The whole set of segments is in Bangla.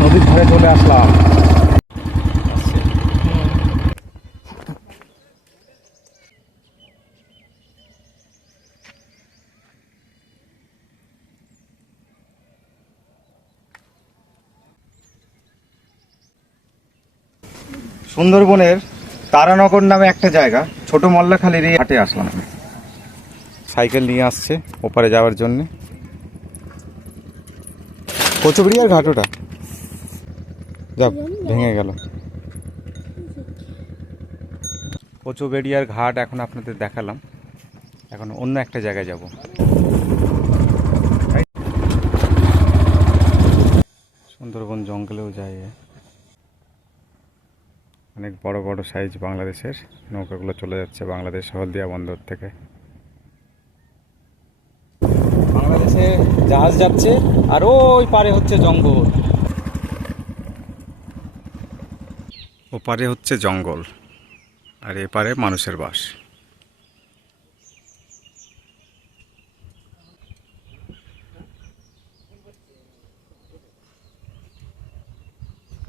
নদীর ধারে চলে আসলাম। সুন্দরবনের তারানগর নামে একটা জায়গা, ছোট মল্লাখালীর এই হাটে আসলাম। সাইকেল নিয়ে আসছে ওপারে যাওয়ার জন্যে। কচুবিড়িয়ার ঘাট ওটা? যাক, ভেঙে গেল। কচুবেড়িয়ার ঘাট এখন আপনাদের দেখালাম। এখন অন্য একটা জায়গায় যাব। সুন্দরবন জঙ্গলেও যায় অনেক বড় বড় সাইজ বাংলাদেশের। নৌকাগুলো চলে যাচ্ছে বাংলাদেশ হলদিয়া বন্দর থেকে। বাংলাদেশে জাহাজ যাচ্ছে আর ওই পারে হচ্ছে জঙ্গল। ওপারে হচ্ছে জঙ্গল, আর এপারে মানুষের বাস।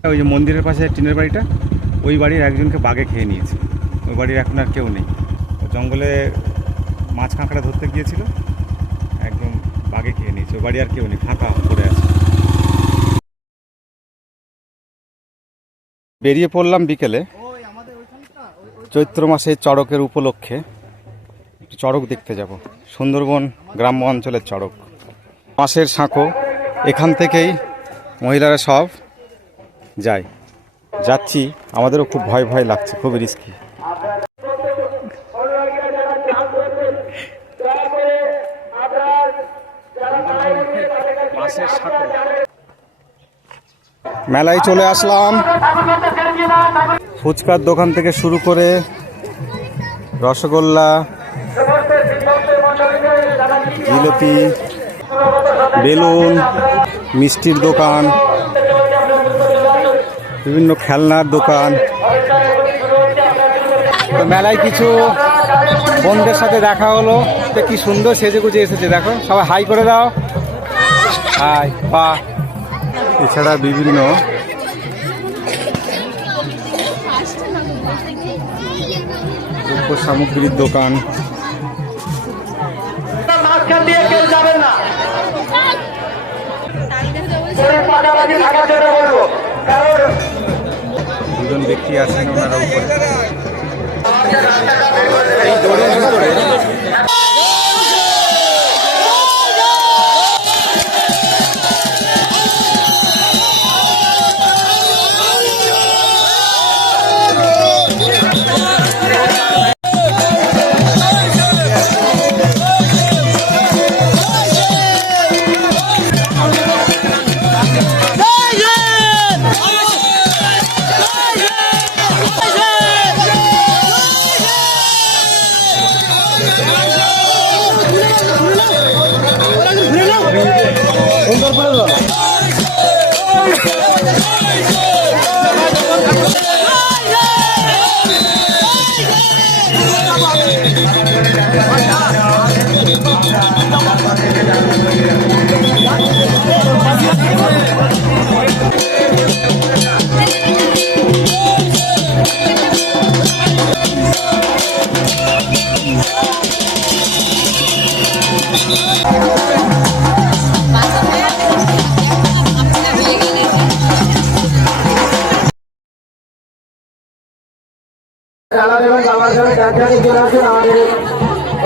ওই যে মন্দিরের পাশে টিনের বাড়িটা, ওই বাড়ির একজনকে বাঘে খেয়ে নিয়েছে। ওই বাড়ির এখন আর কেউ নেই। জঙ্গলে মাছ কাঁকড়া ধরতে গিয়েছিল, একদম বাঘে খেয়ে নিয়েছে। ওই বাড়ি আর কেউ নেই, ফাঁকা পড়ে আছে। বেরিয়ে পড়লাম বিকেলে। চৈত্র মাসে চড়কের উপলক্ষে চড়ক দেখতে যাব। সুন্দরবন গ্রাম্য অঞ্চলের চড়ক। মাসের সাঁকো, এখান থেকেই মহিলারা সব যায়। যাচ্ছি, আমাদেরও খুব ভয় ভয় লাগছে, খুব রিস্কি মেলায় চলে আসলাম। ফুচকার দোকান থেকে শুরু করে রসগোল্লা, জিলিপি, বেলুন, মিষ্টির দোকান, বিভিন্ন খেলনার দোকান। তো মেলায় কিছু বন্ধুদের সাথে দেখা হলো। তো কি সুন্দর সেজে গুজে এসেছে, দেখো। সবাই হাই করে দাও। হাই বা এছাড়া বিভিন্ন সামগ্রীর দোকান। দুজন ব্যক্তি আছেন ওনারা উপরে।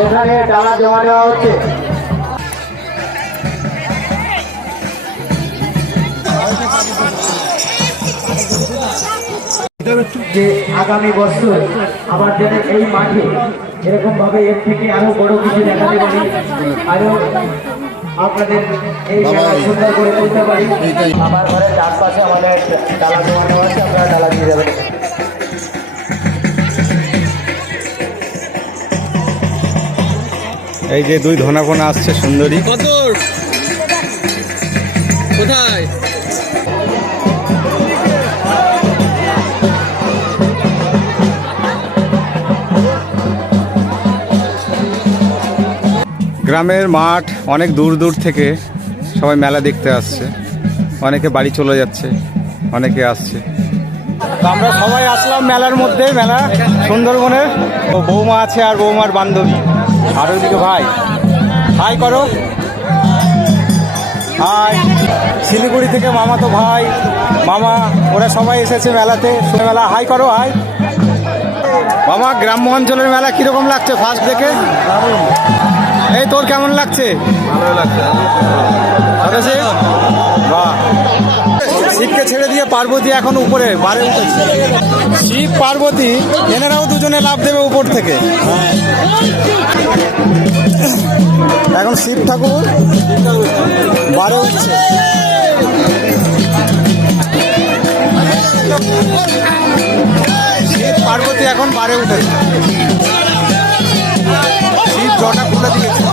এখানে ডালা জমা দেওয়া হচ্ছে। যে আগামী বছর আবার যেন এই মাঠে এরকম ভাবে এর থেকে আরও বড় কিছু দেখাতে পারি আরও আপনাদের এই মেলা সুন্দর করে তুলতে পারি। আমার ঘরের চারপাশে আমাদের ডালা জমা দেওয়া আছে আপনারা ডালা দিয়ে যাবেন। এই যে দুই ধনা ফোনা আসছে সুন্দরী। কোথায়? গ্রামের মাঠ অনেক দূর দূর থেকে সবাই মেলা দেখতে আসছে। অনেকে বাড়ি চলে যাচ্ছে অনেকে আসছে। তো আমরা সবাই আসলাম মেলার মধ্যে মেলা সুন্দরবনের বৌমা আছে আর বৌমার বান্ধবী। আর ওইদিকে ভাই। হাই করো। হাই। শিলিগুড়ি থেকে মামা তো ভাই, মামা, ওরা সবাই এসেছে মেলাতে। মেলা হাই করো, হাই। মামা, গ্রাম্য অঞ্চলের মেলা কীরকম লাগছে ফার্স্ট দেখে? এই তোর কেমন লাগছে? ভালো লাগছে। শিবকে ছেড়ে দিয়ে পার্বতী এখন উপরে বারে উঠেছে। শিব পার্বতী এনারাও দুজনে লাভ দেবে উপর থেকে। এখন শিব ঠাকুর বারে উঠছে। শিব পার্বতী এখন বারে উঠেছে। শিব জটা খুলে দিয়েছে।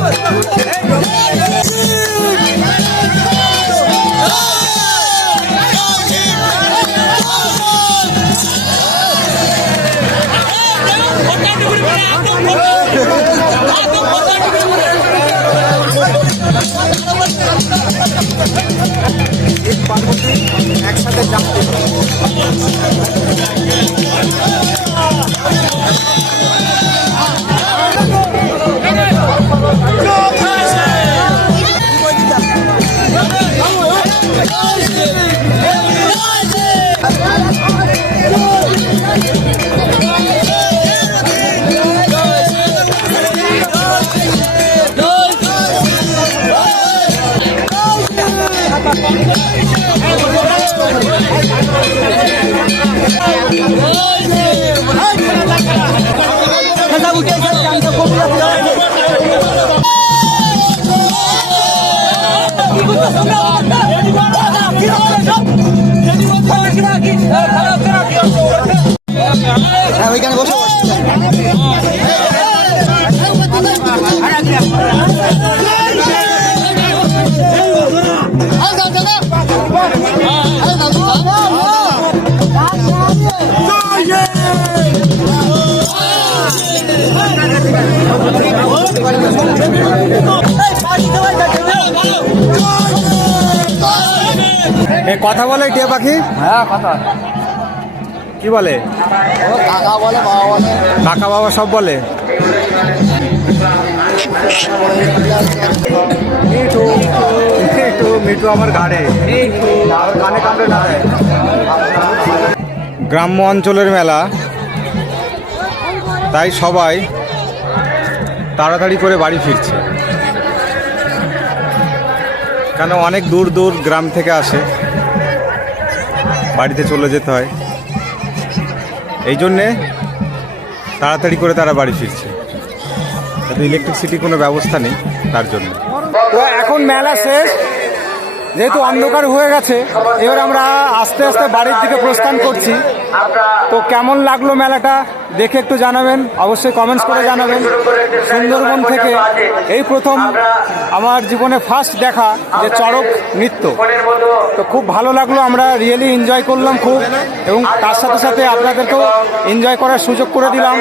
他在讲什么？হ্যাঁ ওইখানে বসে এ কথা বলে টিয়া পাখি? হ্যাঁ কথা। কি বলে? কাকা বলে বাবা বলে। কাকা বাবা সব বলে? মিঠু মিঠু মিঠু আমার ঘাড়ে। আর কানে কামড়ে না দেয়। গ্রাম্য অঞ্চলের মেলা। তাই সবাই তাড়াতাড়ি করে বাড়ি ফিরছে। কেন অনেক দূর দূর গ্রাম থেকে আসে। বাড়িতে চলে যেতে হয়। এই জন্যে তাড়াতাড়ি করে তারা বাড়ি ফিরছে। ইলেকট্রিসিটি কোনো ব্যবস্থা নেই তার জন্য। তো এখন মেলা শেষ। যেহেতু অন্ধকার হয়ে গেছে, এবার আমরা আস্তে আস্তে বাড়ির দিকে প্রস্থান করছি। তো কেমন লাগল মেলাটা দেখে একটু জানাবেন, অবশ্যই কমেন্টস করে জানাবেন। সুন্দরবন থেকে এই প্রথম আমার জীবনে ফার্স্ট দেখা যে চড়ক নৃত্য। তো খুব ভালো লাগল, আমরা রিয়েলি এনজয় করলাম খুব, এবং তার সাথে সাথে আপনাদেরকেও এনজয় করার সুযোগ করে দিলাম।